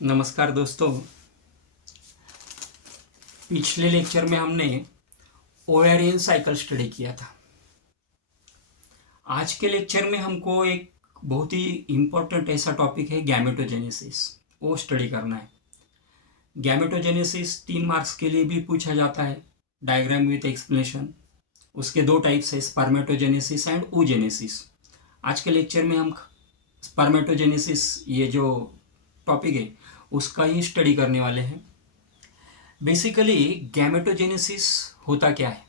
नमस्कार दोस्तों। पिछले लेक्चर में हमने ओवेरियन साइकिल स्टडी किया था। आज के लेक्चर में हमको एक बहुत ही इम्पोर्टेंट ऐसा टॉपिक है गैमेटोजेनेसिस, वो स्टडी करना है। गैमेटोजेनेसिस 3 मार्क्स के लिए भी पूछा जाता है, डायग्राम विथ एक्सप्लेनेशन। उसके दो टाइप्स है, स्पर्मेटोजेनेसिस एंड oogenesis। आज के लेक्चर में हम स्पर्मेटोजेनेसिस, ये जो टॉपिक है उसका ही स्टडी करने वाले हैं। बेसिकली गैमेटोजेनेसिस होता क्या है?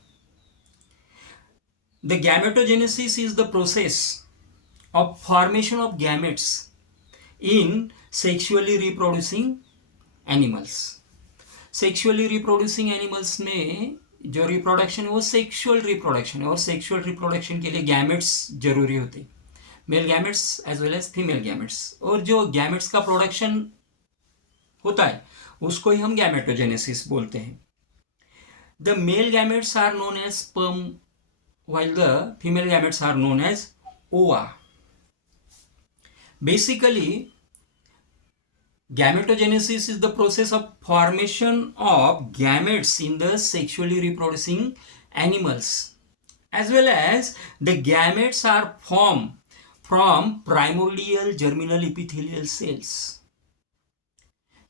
The gametogenesis is the process of formation of gametes in sexually reproducing animals. Sexually reproducing animals में जो रिप्रोडक्शन है वो सेक्सुअल रिप्रोडक्शन है, और सेक्सुअल रिप्रोडक्शन के लिए गैमेट्स जरूरी होते हैं, male gametes as well as female gametes. और जो गैमेट्स का प्रोडक्शन होता है उसको ही हम गैमेटोजेनेसिस बोलते हैं। The male gametes are known as sperm while the female gametes are known as ova. Basically, gametogenesis is the process of formation of gametes in the sexually reproducing animals, as well as the gametes are formed from primordial germinal epithelial cells.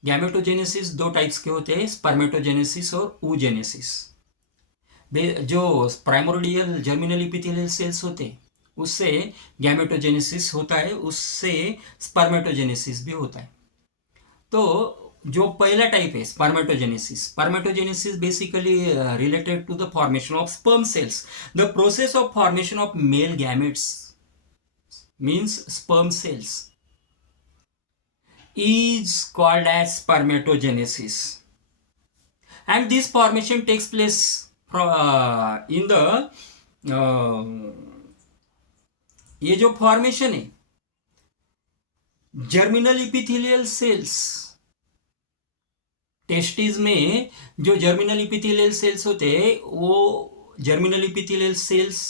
Gametogenesis दो types के होते हैं, spermatogenesis और oogenesis। जो primordial germinal epithelial sales होते हैं उससे gametogenesis होता है, उससे स्पर्मेटोजेनेसिस भी होता है। तो जो पहला टाइप है spermatogenesis basically related to the formation of sperm cells. The process of formation of male gametes means sperm cells is called as spermatogenesis, and this formation takes place in the ये जो formation है germinal epithelial sales, testis में जो germinal epithelial sales होते हैं वो germinal epithelial cells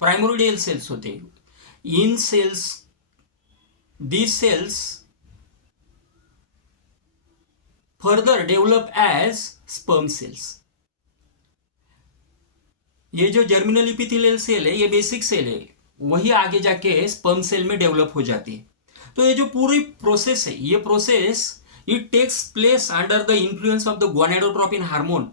primordial cells होते हैं। इन cells, these cells further develop as sperm cells। ये जो जर्मिनल इपिथेलियल सेल है, ये बेसिक सेल है, वही आगे जाके स्पर्म सेल में डेवलप हो जाती है। तो ये जो पूरी प्रोसेस है, ये process it takes place under the influence of the gonadotropin hormone.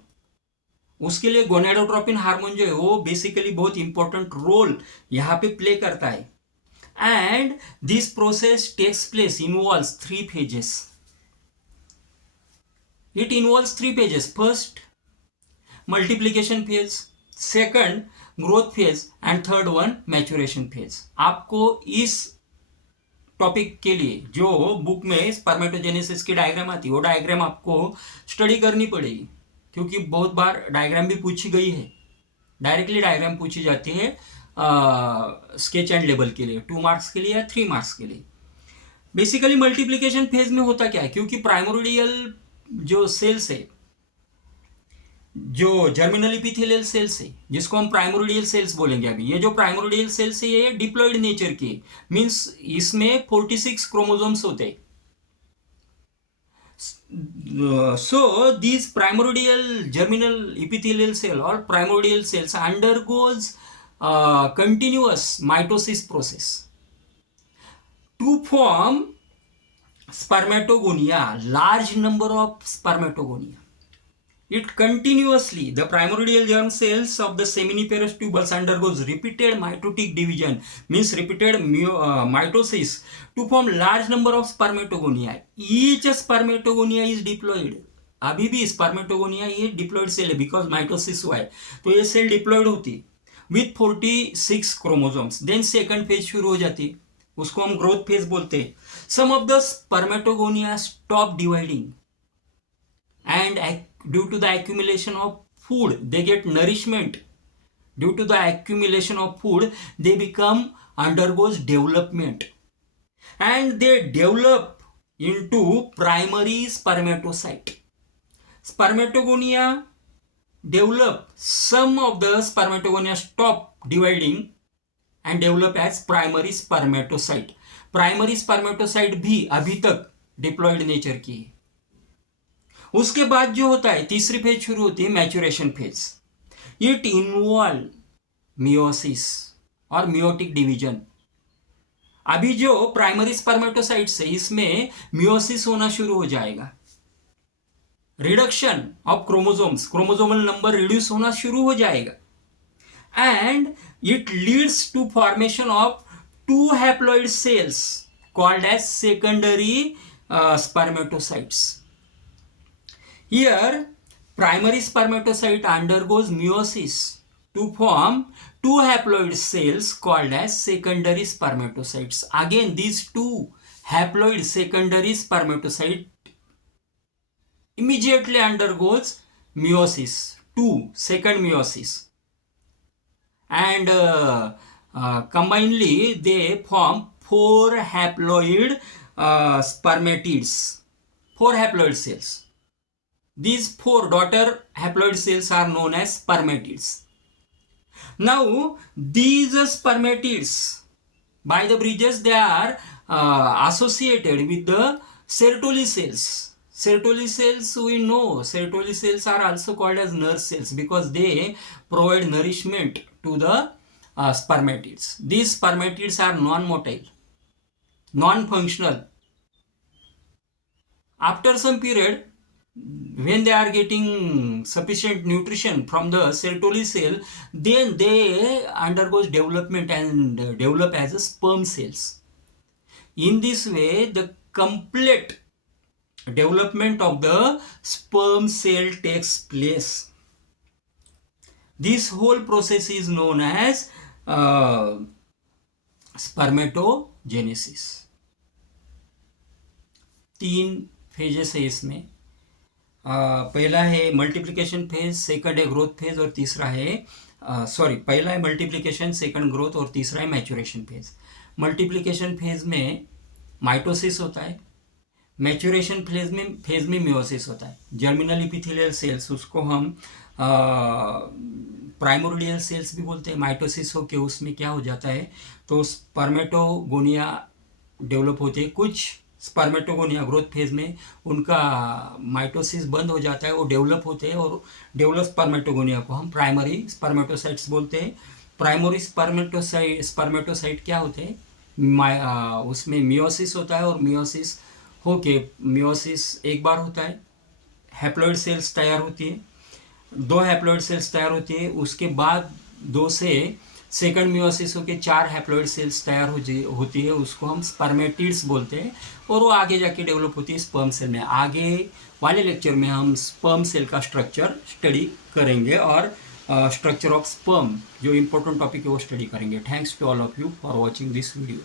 उसके लिए गोनेडोट्रोपिन हार्मोन जो है वो बेसिकली बहुत इंपॉर्टेंट रोल यहाँ पे प्ले करता है। And this process takes place involves 3 phases। It involves 3 phases. First, multiplication phase, second, growth phase, and third one, maturation phase। आपको इस टॉपिक के लिए जो बुक में स्पर्मेटोजेनेसिस की डायग्राम आती है वो डायग्राम आपको स्टडी करनी पड़ेगी, क्योंकि बहुत बार डायग्राम भी पूछी गई है। डायरेक्टली डायग्राम पूछी जाती है स्केच एंड लेबल के लिए, 2 मार्क्स के लिए या 3 मार्क्स के लिए। बेसिकली मल्टीप्लीकेशन फेज में होता क्या है, क्योंकि प्राइमोर्डियल जो सेल्स है, जो जर्मिनल इपिथेलियल सेल्स है, जिसको हम प्राइमोर्डियल सेल्स बोलेंगे अभी, ये जो प्राइमोर्डियल सेल्स है ये डिप्लॉयड नेचर की, मींस इसमें 46 क्रोमोसोम्स होते हैं। So this primordial germinal epithelial cell और primordial cells undergoes continuous mitosis process to form spermatogonia, large number of spermatogonia। It continuously, the primordial germ cells of the seminiferous tubules undergoes repeated mitotic division, means repeated mitosis to form large number of spermatogonia। Each spermatogonia is diploid। अभी भी spermatogonia ये diploid cell है, because mitosis हुआ है तो ये cell diploid होती है with 46 chromosomes। Then second phase शुरू हो जाती है, उसको हम ग्रोथ फेज बोलते हैं। Some of the spermatogonia stop dividing and due to the accumulation of food they get nourishment. Due to the accumulation of food they become undergoes development and they develop into primary spermatocyte. Spermatogonia develop, some of the spermatogonia stop dividing and develop as primary spermatocyte। Primary spermatocyte भी अभी तक diploid nature की है। उसके बाद जो होता है तीसरी फेज शुरू होती है maturation phase. It involve meiosis और मियोटिक डिवीजन। अभी जो प्राइमरी स्पर्मेटोसाइट्स है इसमें मियोसिस होना शुरू हो जाएगा, reduction of chromosomes, chromosomal number reduce होना शुरू हो जाएगा and it leads to formation of two haploid cells called as secondary spermatocytes. Here, primary spermatocyte undergoes meiosis to form two haploid cells called as secondary spermatocytes. Again, these two haploid secondary spermatocyte immediately undergoes meiosis, second meiosis, and combinedly they form four haploid spermatids, four haploid cells. These four daughter haploid cells are known as spermatids. Now these spermatids, by the bridges, they are associated with the Sertoli cells. Sertoli cells, we know Sertoli cells are also called as nurse cells because they provide nourishment to the spermatids. These spermatids are non-motile, non-functional. After some period, when they are getting sufficient nutrition from the Sertoli cell, then they undergoes development and develop as a sperm cells. In this way, the complete development of the sperm cell takes place. This whole process is known as spermatogenesis. 3 phases है इसमें। पहला है multiplication phase, second है growth phase और तीसरा है पहला है मल्टीप्लिकेशन, सेकंड ग्रोथ और तीसरा है मैच्योरेशन फेज। मल्टीप्लिकेशन फेज में माइटोसिस होता है, मैच्योरेशन फेज में मियोसिस होता है। जर्मिनल इपिथेलियल सेल्स, उसको हम प्राइमोर्डियल सेल्स भी बोलते हैं। माइटोसिस होके उसमें क्या हो जाता है तो स्पर्मेटोगोनिया डेवलप होती है। कुछ स्पर्मेटोगोनिया ग्रोथ फेज में उनका माइटोसिस बंद हो जाता है, वो डेवलप होते हैं और डेवलप स्पर्मेटोगोनिया को हम प्राइमरी स्पर्मेटोसाइट्स बोलते हैं। प्राइमरी स्पर्मेटोसाइट क्या होते हैं, उसमें मियोसिस होता है और मियोसिस एक बार होता है, हैप्लॉइड सेल्स तैयार होती है, 2 हैप्लॉइड सेल्स तैयार होती है। उसके बाद 2 से सेकंड मियोसिस होकर 4 हैप्लॉइड सेल्स तैयार होती है, उसको हम स्पर्मेटिड्स बोलते हैं और वो आगे जाके डेवलप होती है स्पर्म सेल में। आगे वाले लेक्चर में हम स्पर्म सेल का स्ट्रक्चर स्टडी करेंगे और स्ट्रक्चर ऑफ स्पर्म जो इम्पोर्टेंट टॉपिक है वो स्टडी करेंगे। Thanks to all of you for watching this video.